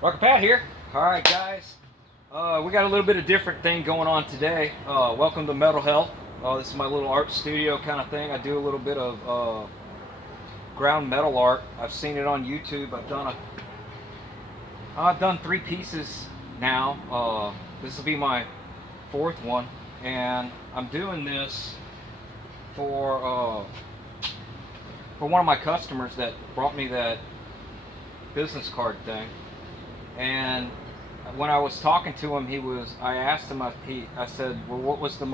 Rocket Pat here. Alright guys, we got a little bit of different thing going on today. Welcome to Metal Health. This is my little art studio kind of thing. I do a little bit of ground metal art. I've seen it on YouTube. I've done 3 pieces now. This will be my 4th one, and I'm doing this for one of my customers that brought me that business card thing. And when I was talking to him, I asked him, I said, well, what was the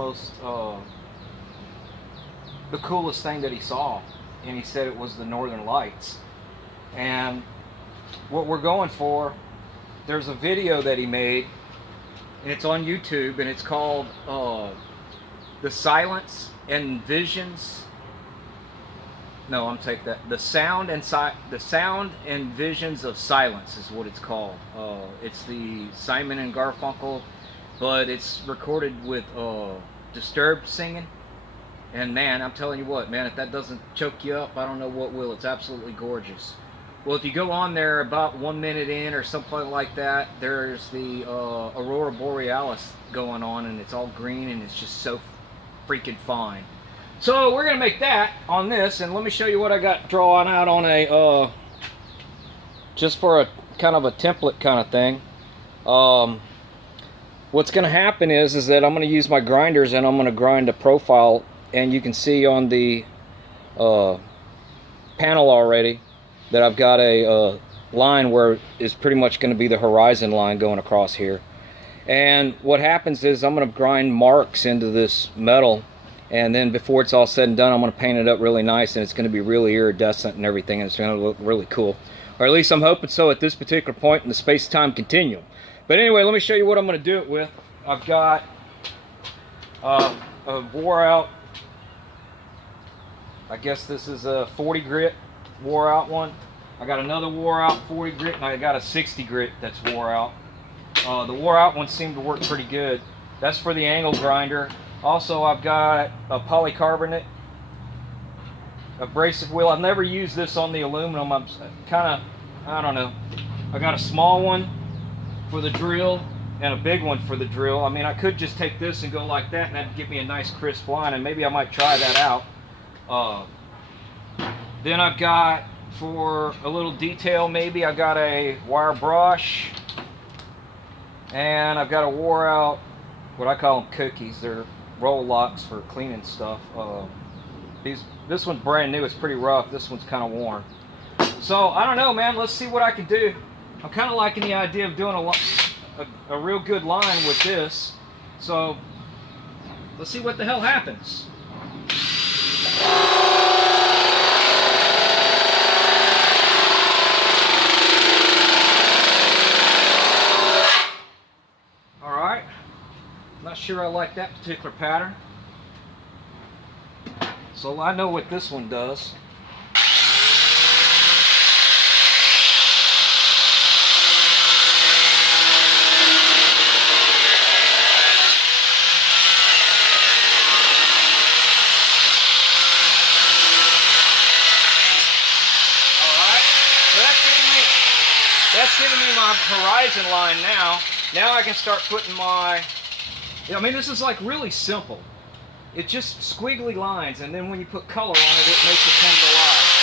coolest thing that he saw? And he said it was the Northern Lights. And what we're going for, there's a video that he made, and it's on YouTube, and it's called The Silence and Visions. No, I'm taking that. The Sound and Visions of Silence is what it's called. It's the Simon and Garfunkel, but it's recorded with Disturbed singing. And man, I'm telling you what, man, if that doesn't choke you up, I don't know what will. It's absolutely gorgeous. Well, if you go on there about 1 minute in or something like that, there's the Aurora Borealis going on, and it's all green, and it's just so freaking fine. So we're going to make that on this, and let me show you what I got drawn out on a, just for a kind of a template kind of thing. What's going to happen is that I'm going to use my grinders, and I'm going to grind a profile, and you can see on the panel already that I've got a line where it's pretty much going to be the horizon line going across here. And what happens is I'm going to grind marks into this metal, and then before it's all said and done, I'm going to paint it up really nice, and it's going to be really iridescent and everything, and it's going to look really cool. Or at least I'm hoping so at this particular point in the space-time continuum. But anyway, let me show you what I'm going to do it with. I've got a wore-out, I guess this is a 40 grit wore-out one. I got another wore-out 40 grit, and I got a 60 grit that's wore-out. The wore-out ones seem to work pretty good. That's for the angle grinder. Also, I've got a polycarbonate abrasive wheel. I've never used this on the aluminum. I'm kind of, I don't know. I got a small one for the drill and a big one for the drill. I mean, I could just take this and go like that, and that'd give me a nice crisp line, and maybe I might try that out. Then I've got, for a little detail maybe, I've got a wire brush, and I've got a wore out, what I call them cookies. They're roll locks for cleaning stuff. This one's brand new. It's pretty rough. This one's kind of worn. So I don't know, man. Let's see what I can do. I'm kind of liking the idea of doing a real good line with this. So let's see what the hell happens. Not sure I like that particular pattern. So I know what this one does. Alright, so that's giving me my horizon line now. Now I can start putting my, I mean, this is like really simple. It's just squiggly lines, and then when you put color on it, it makes it come to life.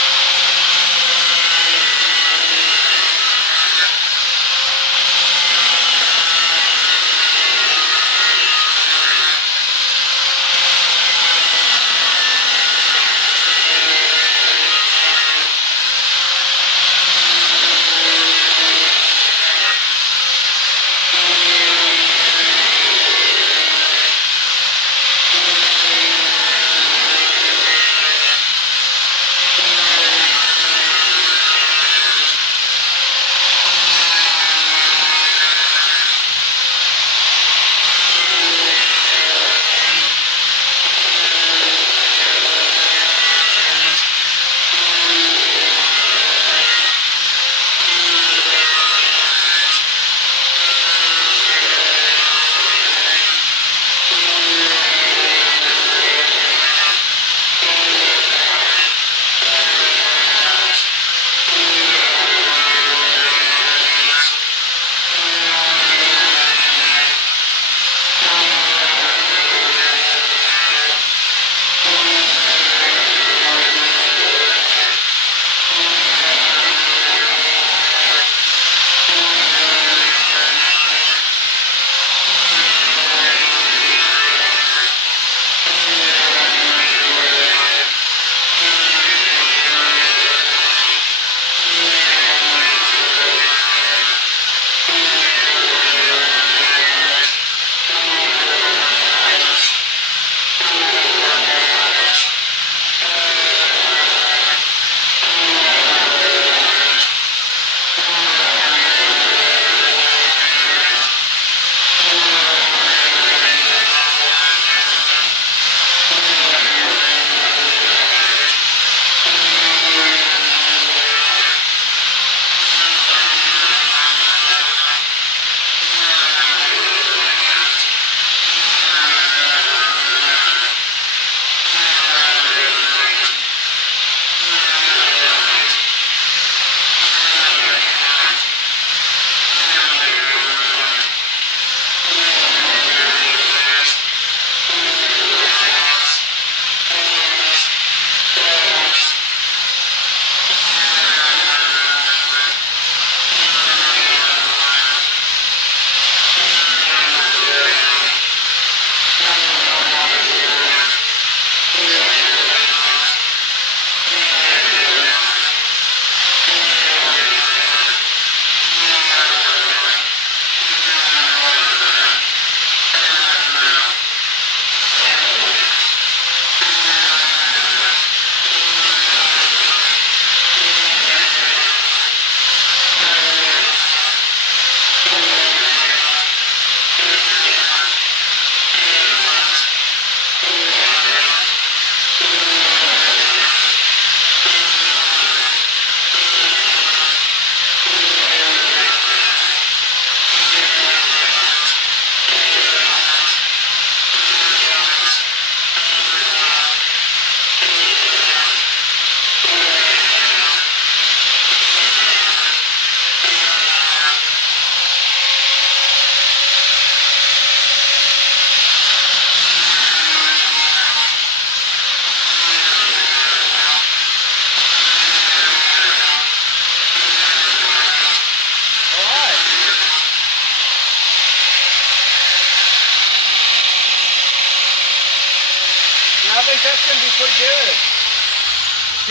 that's gonna be pretty good.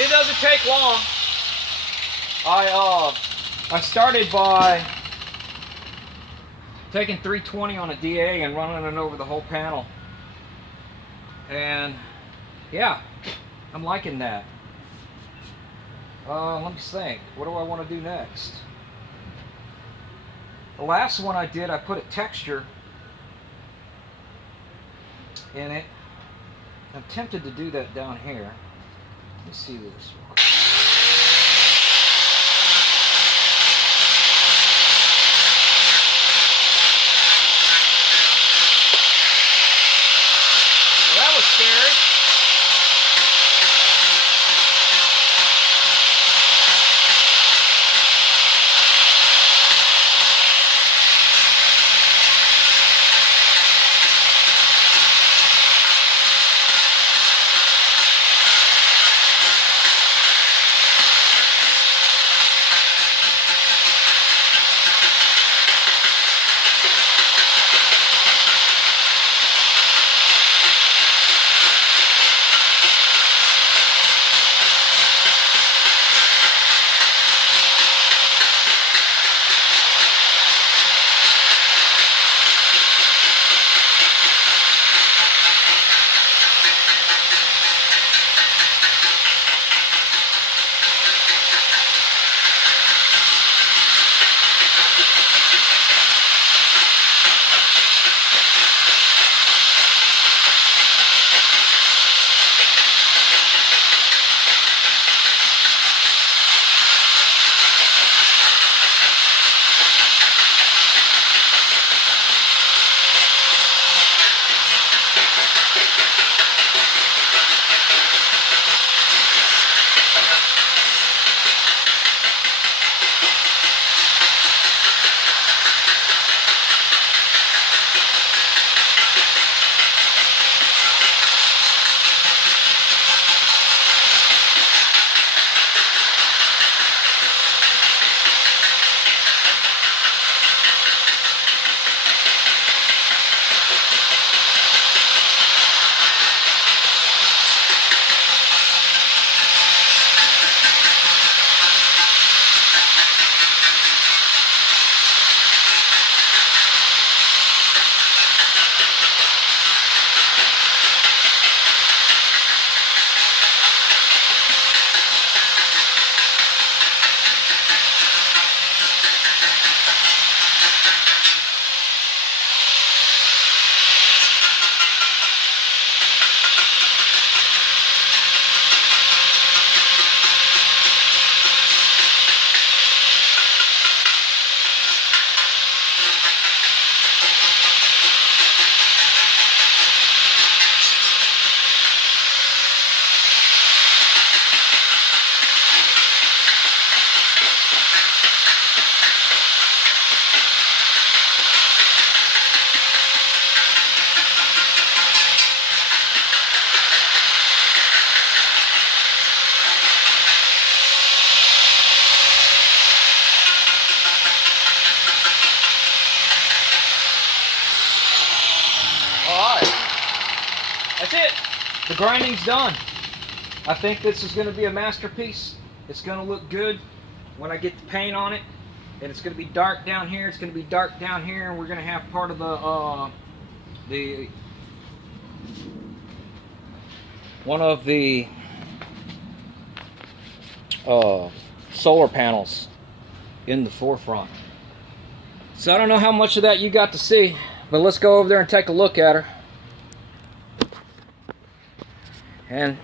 It doesn't take long. I started by taking 320 on a DA and running it over the whole panel. And yeah, I'm liking that. Let me think. What do I want to do next? The last one I did, I put a texture in it. I'm tempted to do that down here. Let me see this. Well, that was scary. That's it. The grinding's done. I think this is going to be a masterpiece. It's going to look good when I get the paint on it. And it's going to be dark down here. It's going to be dark down here. And we're going to have part of one of the solar panels in the forefront. So I don't know how much of that you got to see, but let's go over there and take a look at her. And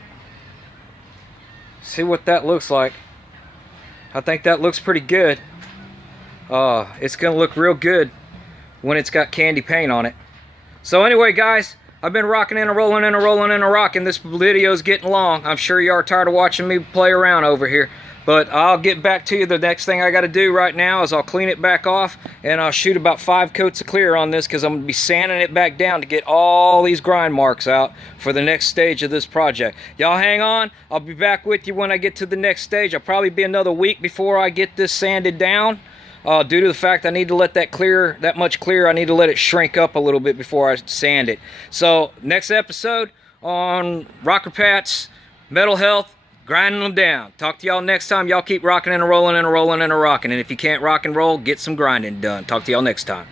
see what that looks like. I think that looks pretty good. It's gonna look real good when it's got candy paint on it. So anyway, guys, I've been rocking and rolling and rolling and rocking. This video's getting long. I'm sure you are tired of watching me play around over here. But I'll get back to you. The next thing I got to do right now is I'll clean it back off and I'll shoot about 5 coats of clear on this because I'm going to be sanding it back down to get all these grind marks out for the next stage of this project. Y'all hang on. I'll be back with you when I get to the next stage. I'll probably be another week before I get this sanded down. Due to the fact I need to let that clear, that much clear, I need to let it shrink up a little bit before I sand it. So next episode, on rocker pats, metal health, grinding them down. Talk to y'all next time. Y'all keep rocking and a rolling and a rolling and a rocking. And if you can't rock and roll, get some grinding done. Talk to y'all next time.